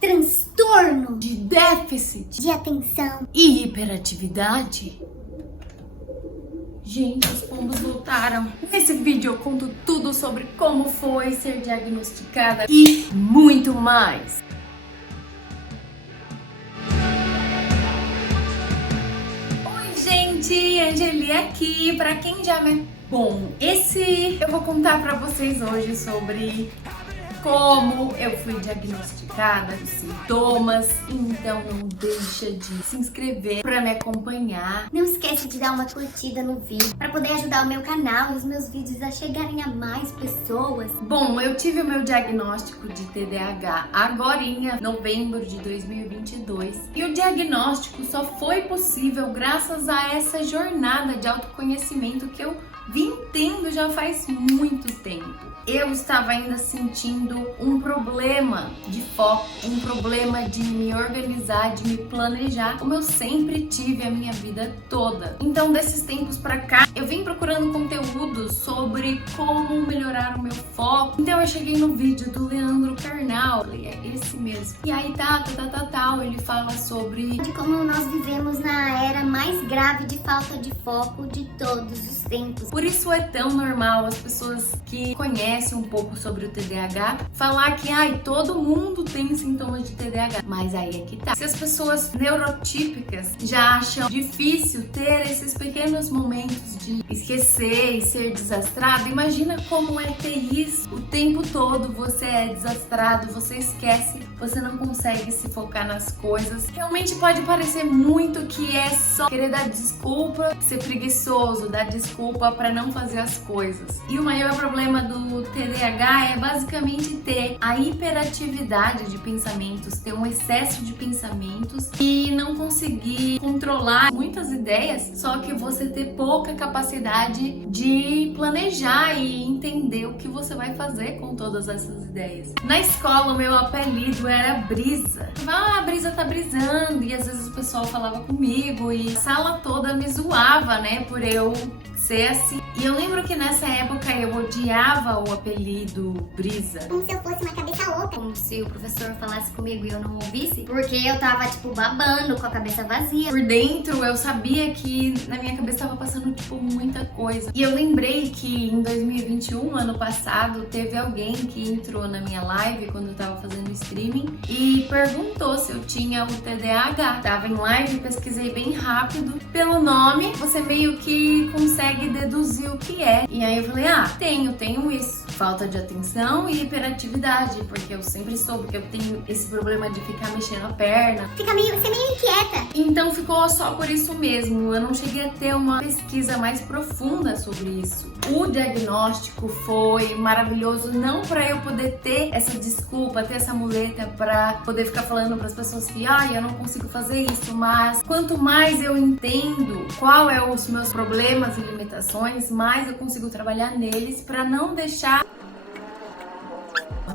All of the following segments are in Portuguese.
transtorno de déficit de atenção e hiperatividade. Gente, os pombos voltaram. Nesse vídeo eu conto tudo sobre como foi ser diagnosticada e muito mais. Oi, gente, Angeli aqui. Pra quem já me... Bom, eu vou contar pra vocês hoje sobre como eu fui diagnosticada, os sintomas. Então não deixa de se inscrever para me acompanhar. Não esquece de dar uma curtida no vídeo para poder ajudar o meu canal e os meus vídeos a chegarem a mais pessoas. Bom, eu tive o meu diagnóstico de TDAH agorinha, novembro de 2022. E o diagnóstico só foi possível graças a essa jornada de autoconhecimento que eu vim tendo já faz muito tempo. Eu estava ainda sentindo um problema de foco, um problema de me organizar, de me planejar, como eu sempre tive a minha vida toda. Então, desses tempos pra cá, eu vim procurando conteúdo sobre como melhorar o meu foco. Então, eu cheguei no vídeo do Leandro Carnal, falei, é esse mesmo. E aí, ele fala sobre de como nós vivemos na era mais grave de falta de foco de todos os tempos. Por isso é tão normal as pessoas que conhecem um pouco sobre o TDAH falar que todo mundo tem sintomas de TDAH. Mas aí é que tá. Se as pessoas neurotípicas já acham difícil ter esses pequenos momentos de esquecer e ser desastrado, imagina como é ter isso o tempo todo. Você é desastrado, você esquece, você não consegue se focar nas coisas. Realmente pode parecer muito que é só querer dar desculpa, ser preguiçoso, dar desculpa para não fazer as coisas. E o maior problema do TDAH é basicamente ter a hiperatividade de pensamentos, ter um excesso de pensamentos e não conseguir controlar muitas ideias, só que você ter pouca capacidade de planejar e entender o que você vai fazer com todas essas ideias. Na escola, o meu apelido era Brisa. A Brisa tá brisando, e às vezes o pessoal falava comigo e a sala toda me zoava, né, por eu ser assim. E eu lembro que nessa época eu odiava o apelido Brisa. Como se eu fosse uma cabeça louca. Como se o professor falasse comigo e eu não ouvisse. Porque eu tava, babando, com a cabeça vazia. Por dentro eu sabia que na minha cabeça tava passando, muita coisa. E eu lembrei que em 2021, ano passado, teve alguém que entrou na minha live quando eu tava fazendo streaming e perguntou se eu tinha o TDAH. Tava em live, pesquisei bem rápido. Pelo nome, você meio que consegue deduzir o que é. E aí eu falei, tenho isso. Falta de atenção e hiperatividade, porque eu sempre soube que eu tenho esse problema de ficar mexendo a perna. Você é meio inquieta. Então ficou só por isso mesmo. Eu não cheguei a ter uma pesquisa mais profunda sobre isso. O diagnóstico foi maravilhoso, não para eu poder ter essa desculpa, ter essa muleta para poder ficar falando para as pessoas que eu não consigo fazer isso, mas quanto mais eu entendo qual é os meus problemas e limitações, mais eu consigo trabalhar neles para não deixar.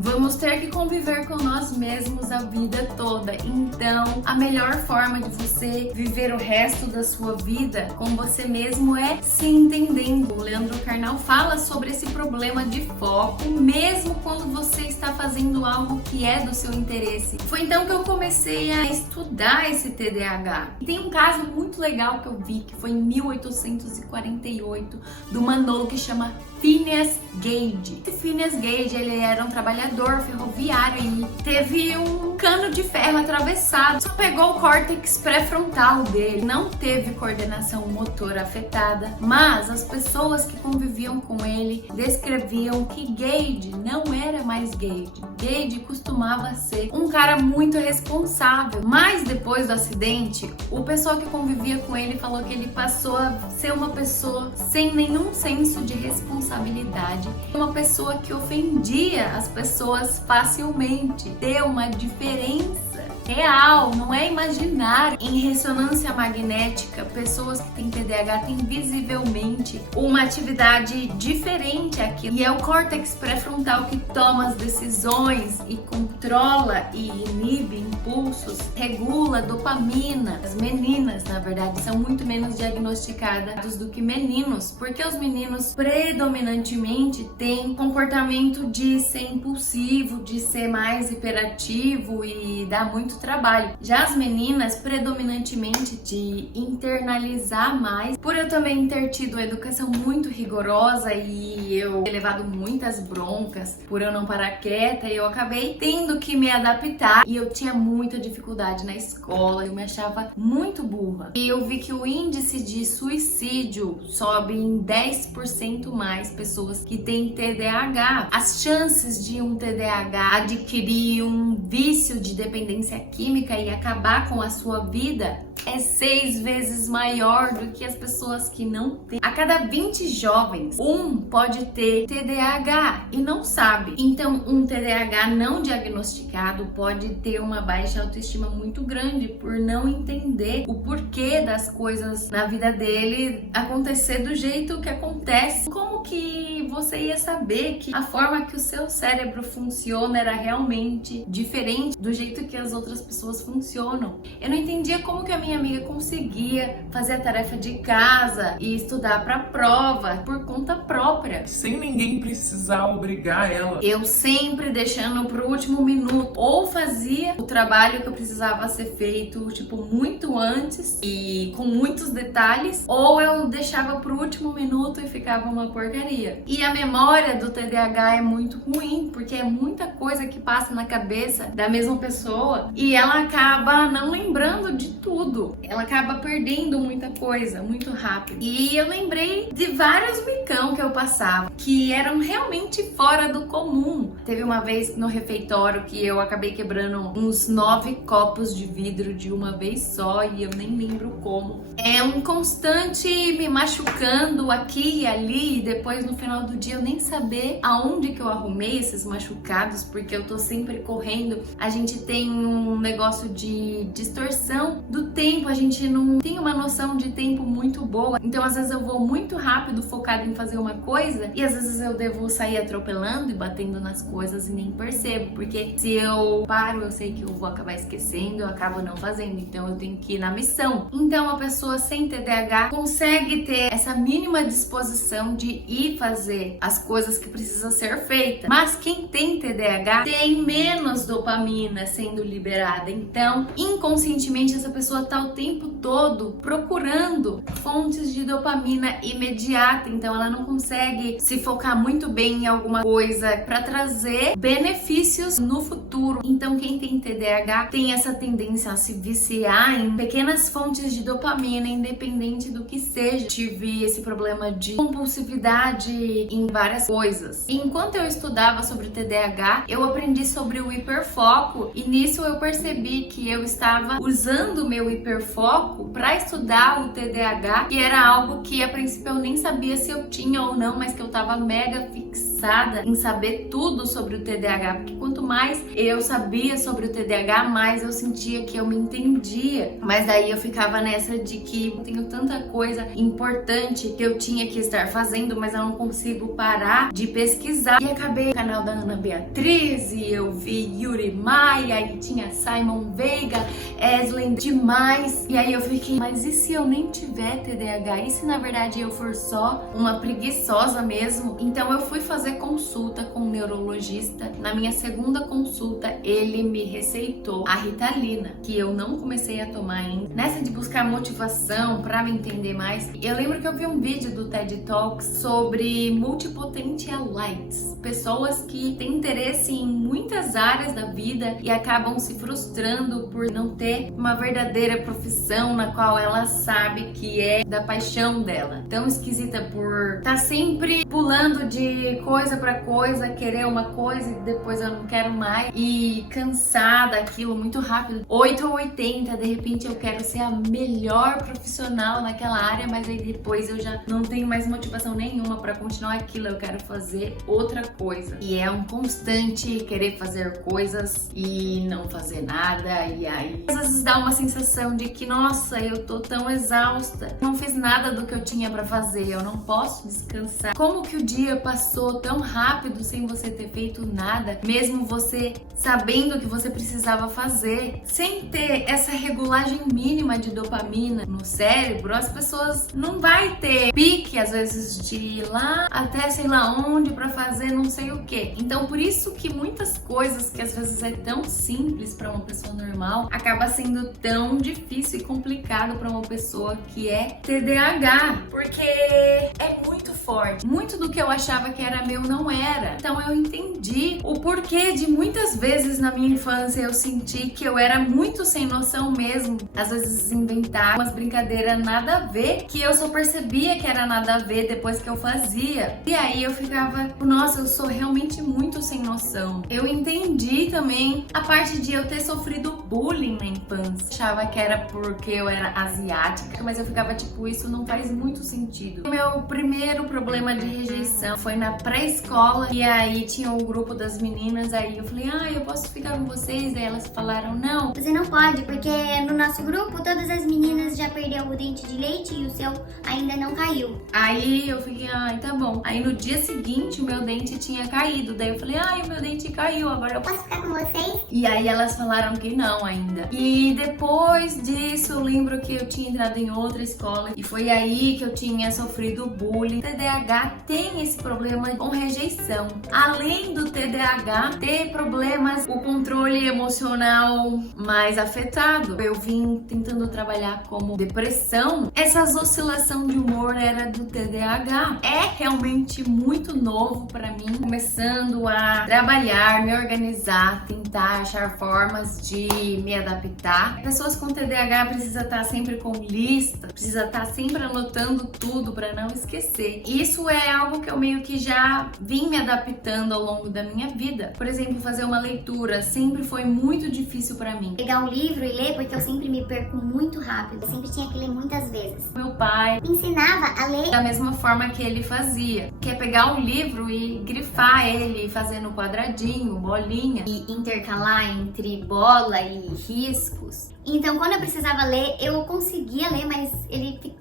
Vamos ter que conviver com nós mesmos a vida toda. Então, a melhor forma de você viver o resto da sua vida com você mesmo é se entendendo. O Leandro Carnal fala sobre esse problema de foco, mesmo quando você está fazendo algo que é do seu interesse. Foi então que eu comecei a estudar esse TDAH. E tem um caso muito legal que eu vi, que foi em 1848, do Manolo, que chama Phineas Gage. Esse Phineas Gage, ele era um trabalhador ferroviário e teve um cano de ferro atravessado. Só pegou o córtex pré-frontal dele. Não teve coordenação motora afetada, mas as pessoas que conviviam com ele descreviam que Gage não era mais Gage. Gage costumava ser um cara muito responsável, mas depois do acidente, o pessoal que convivia com ele falou que ele passou a ser uma pessoa sem nenhum senso de responsabilidade, uma pessoa que ofendia as pessoas facilmente. Deu uma diferença real, não é imaginário. Em ressonância magnética, pessoas que têm TDAH têm visivelmente uma atividade diferente aqui. E é o córtex pré-frontal que toma as decisões e controla e inibe impulsos, regula dopamina. As meninas, na verdade, são muito menos diagnosticadas do que meninos, porque os meninos predominantemente predominantemente têm comportamento de ser impulsivo, de ser mais hiperativo e dá muito trabalho. Já as meninas, predominantemente de internalizar mais. Por eu também ter tido educação muito rigorosa e eu ter levado muitas broncas por eu não parar quieta, eu acabei tendo que me adaptar e eu tinha muita dificuldade na escola, eu me achava muito burra. E eu vi que o índice de suicídio sobe em 10% mais pessoas que têm TDAH. As chances de um TDAH adquirir um vício de dependência química e acabar com a sua vida é 6 vezes maior do que as pessoas que não têm. A cada 20 jovens, um pode ter TDAH e não sabe. Então, um TDAH não diagnosticado pode ter uma baixa autoestima muito grande por não entender o porquê das coisas na vida dele acontecer do jeito que acontece. Como que você ia saber que a forma que o seu cérebro funciona era realmente diferente do jeito que as outras pessoas funcionam? Eu não entendia como que a minha amiga conseguia fazer a tarefa de casa e estudar para prova por conta própria, sem ninguém precisar obrigar ela. Eu sempre deixando pro último minuto, ou fazia o trabalho que eu precisava ser feito, tipo, muito antes e com muitos detalhes, ou eu deixava pro último minuto e ficava uma porcaria. E a memória do TDAH é muito ruim, porque é muita coisa que passa na cabeça da mesma pessoa e ela acaba não lembrando de tudo. Ela acaba perdendo muita coisa muito rápido. E eu lembrei de vários micão que eu passava que eram realmente fora do comum. Teve uma vez no refeitório que eu acabei quebrando uns 9 copos de vidro de uma vez só e eu nem lembro como. É um constante me machucando aqui e ali e depois no final do dia eu nem saber aonde que eu arrumei esses machucados, porque eu tô sempre correndo. A gente tem um negócio de distorção do tempo, a gente não tem uma noção de tempo muito boa. Então às vezes eu vou muito rápido focado em fazer uma coisa e às vezes eu devo sair atropelando e batendo nas coisas e nem percebo, porque se eu paro eu sei que eu vou acabar esquecendo, eu acabo não fazendo, então eu tenho que ir na missão. Então a pessoa sem TDAH consegue ter essa mínima disposição de ir fazer as coisas que precisam ser feitas, mas quem tem TDAH tem menos dopamina sendo liberada, então inconscientemente essa pessoa tá o tempo todo procurando fontes de dopamina imediata, então ela não consegue se focar muito bem em alguma coisa para trazer benefícios no futuro. Então quem tem TDAH tem essa tendência a se viciar em pequenas fontes de dopamina, independente do que seja. Tive esse problema de compulsividade em várias coisas. Enquanto eu estudava sobre TDAH, eu aprendi sobre o hiperfoco e nisso eu percebi que eu estava usando o meu hiperfoco para estudar o TDAH, que era algo que a princípio eu nem sabia se eu tinha ou não, mas que eu estava mega fixada em saber tudo sobre o TDAH, porque quanto mais eu sabia sobre o TDAH, mais eu sentia que eu me entendia. Mas daí eu ficava nessa de que eu tenho tanta coisa importante que eu tinha que estar fazendo, mas eu não consigo parar de pesquisar. E acabei no canal da Ana Beatriz e eu vi Yuri Maia e tinha Simon Veiga, Eslen demais. E aí eu fiquei, mas e se eu nem tiver TDAH? E se na verdade eu for só uma preguiçosa mesmo? Então eu fui fazer consulta com um neurologista. Na minha segunda consulta, ele me receitou a Ritalina, que eu não comecei a tomar ainda. Nessa de buscar motivação para me entender mais, eu lembro que eu vi um vídeo do TED Talks sobre multipotentialites, pessoas que têm interesse em muitas áreas da vida e acabam se frustrando por não ter uma verdadeira profissão na qual ela sabe que é da paixão dela. Tão esquisita por estar sempre pulando de coisa para coisa, querer uma coisa e depois eu não quero mais e cansar daquilo muito rápido. 8 ou 80, de repente eu quero ser a melhor profissional naquela área, mas aí depois eu já não tenho mais motivação nenhuma para continuar aquilo, eu quero fazer outra coisa. E é um constante querer fazer coisas e não fazer nada, e aí às vezes dá uma sensação de que, nossa, eu tô tão exausta, não fiz nada do que eu tinha pra fazer, eu não posso descansar. Como que o dia passou tão rápido sem você ter feito nada, mesmo você sabendo o que você precisava fazer? Sem ter essa regulagem mínima de dopamina no cérebro, as pessoas não vai ter pique, às vezes, de ir lá até sei lá onde pra fazer não sei o que. Então, por isso que muitas coisas que às vezes é tão simples pra uma pessoa normal, acaba sendo tão difícil e complicado pra uma pessoa que é TDAH, porque é muito forte. Muito do que eu achava que era meu não era. Então eu entendi o porquê de muitas vezes na minha infância eu senti que eu era muito sem noção mesmo. Às vezes inventar umas brincadeiras nada a ver, que eu só percebia que era nada a ver depois que eu fazia. E aí eu ficava, nossa, eu sou realmente muito sem noção. Eu entendi também a parte de eu ter sofrido bullying na infância. Achava que era porque eu era asiática, mas eu ficava tipo, isso não faz muito sentido. O meu primeiro problema de rejeição foi na pré-escola, e aí tinha o grupo das meninas, aí eu falei, eu posso ficar com vocês? Aí elas falaram, não. Você não pode, porque no nosso grupo todas as meninas já perderam o dente de leite e o seu ainda não caiu. Aí eu fiquei, tá bom. Aí no dia seguinte o meu dente tinha caído, daí eu falei, o meu dente caiu, agora eu Posso ficar com vocês? E aí elas falaram que não ainda. E depois disso eu lembro que eu tinha entrado em outra escola e foi aí que eu tinha sofrido bullying. O TDAH tem esse problema com rejeição. Além do TDAH ter problemas, o controle emocional mais afetado. Eu vim tentando trabalhar como depressão. Essas oscilação de humor era do TDAH. É realmente muito novo pra mim, começando a trabalhar, me organizar, tentar achar formas de me adaptar. Pessoas com TDAH precisam estar sempre com lista, precisa estar sempre anotando tudo para não esquecer. Isso é algo que eu meio que já vim me adaptando ao longo da minha vida. Por exemplo, fazer uma leitura sempre foi muito difícil para mim. Pegar um livro e ler, porque eu sempre me perco muito rápido. Eu sempre tinha que ler muitas vezes. Meu pai Me ensinava a ler da mesma forma que ele fazia, que é pegar um livro e grifar ele, fazendo quadradinho, bolinha e intercalar entre bola e riscos. Então, quando eu precisava ler, eu conseguia ler, mas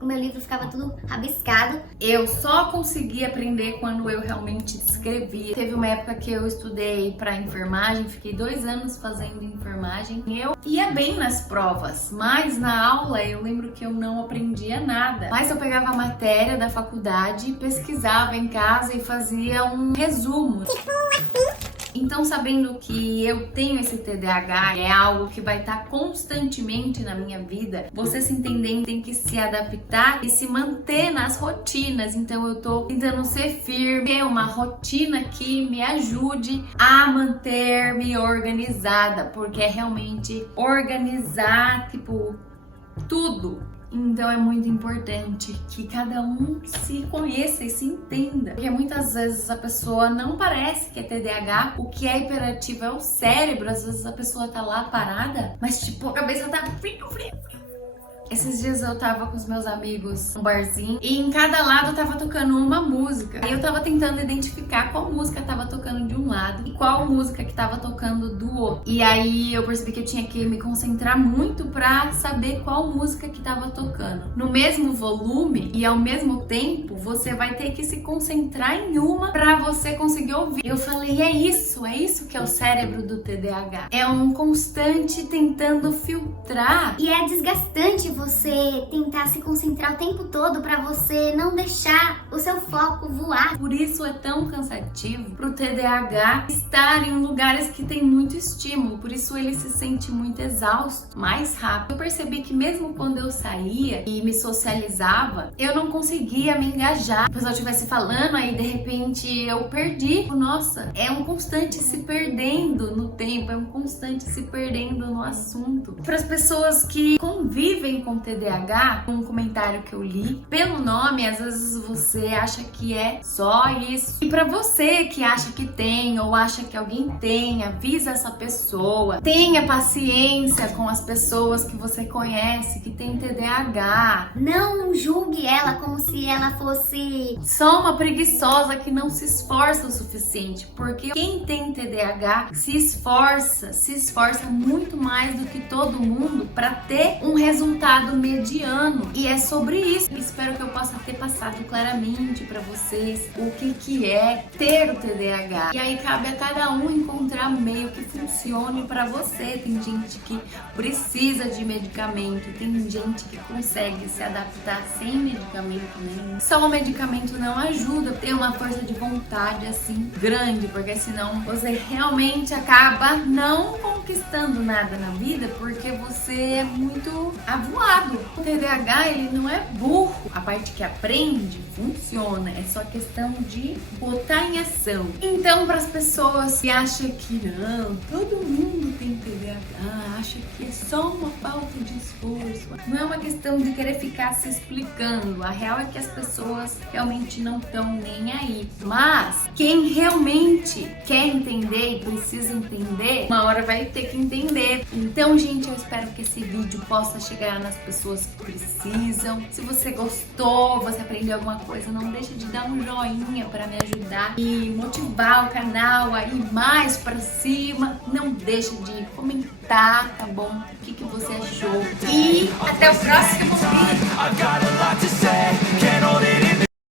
o meu livro ficava tudo rabiscado. Eu só conseguia aprender quando eu realmente escrevia. Teve uma época que eu estudei para enfermagem, fiquei 2 anos fazendo enfermagem. Eu ia bem nas provas, mas na aula eu lembro que eu não aprendia nada. Mas eu pegava a matéria da faculdade, pesquisava em casa e fazia um resumo. Então, sabendo que eu tenho esse TDAH, é algo que vai estar constantemente na minha vida, você se entendendo tem que se adaptar e se manter nas rotinas. Então, eu tô tentando ser firme, ter uma rotina que me ajude a manter-me organizada, porque é realmente organizar, tudo. Então é muito importante que cada um se conheça e se entenda. Porque muitas vezes a pessoa não parece que é TDAH, o que é hiperativo é o cérebro. Às vezes a pessoa tá lá parada, mas a cabeça tá frio. Esses dias eu tava com os meus amigos num barzinho e em cada lado tava tocando uma música. Aí eu tava tentando identificar qual música tava tocando de um lado e qual música que tava tocando do outro. E aí eu percebi que eu tinha que me concentrar muito pra saber qual música que tava tocando. No mesmo volume e ao mesmo tempo, você vai ter que se concentrar em uma pra você conseguir ouvir. Eu falei, é isso que é o cérebro do TDAH. É um constante tentando filtrar. E é desgastante você tentar se concentrar o tempo todo pra você não deixar o seu foco voar. Por isso é tão cansativo pro TDAH estar em lugares que tem muito estímulo. Por isso ele se sente muito exausto, mais rápido. Eu percebi que mesmo quando eu saía e me socializava, eu não conseguia me engajar. Se a pessoa estivesse falando, aí de repente eu perdi. Nossa, é um constante se perdendo no tempo, é um constante se perdendo no assunto. Para as pessoas que convivem com TDAH, um comentário que eu li, pelo nome, às vezes você acha que é só isso. E pra você que acha que tem ou acha que alguém tem, avisa essa pessoa. Tenha paciência com as pessoas que você conhece que tem TDAH. Não julgue ela como se ela fosse Só uma preguiçosa que não se esforça o suficiente, porque quem tem TDAH se esforça muito mais do que todo mundo para ter um resultado mediano. E é sobre isso. Espero que eu possa ter passado claramente para vocês o que é ter o TDAH. E aí cabe a cada um encontrar meio que funcione para você. Tem gente que precisa de medicamento, tem gente que consegue se adaptar sem medicamento nenhum. Só o medicamento não ajuda, tem uma força de vontade assim grande, porque senão você realmente acaba não conquistando nada na vida porque você é muito avoado. O TDAH, ele não é burro. A parte que aprende funciona, é só questão de botar em ação. Então, para as pessoas que acham que não, todo mundo tem TDAH, acha que é só uma falta de esforço. Não é uma questão de querer ficar se explicando. A real é que as pessoas realmente não estão nem aí. Mas quem realmente quer entender e precisa entender, uma hora vai ter que entender. Então, gente, eu espero que esse vídeo possa chegar nas pessoas que precisam. Se você gostou, você aprendeu alguma coisa, não deixa de dar um joinha para me ajudar e motivar o canal a ir mais para cima. Não deixa de comentar, tá bom? O que você achou. E até o próximo vídeo.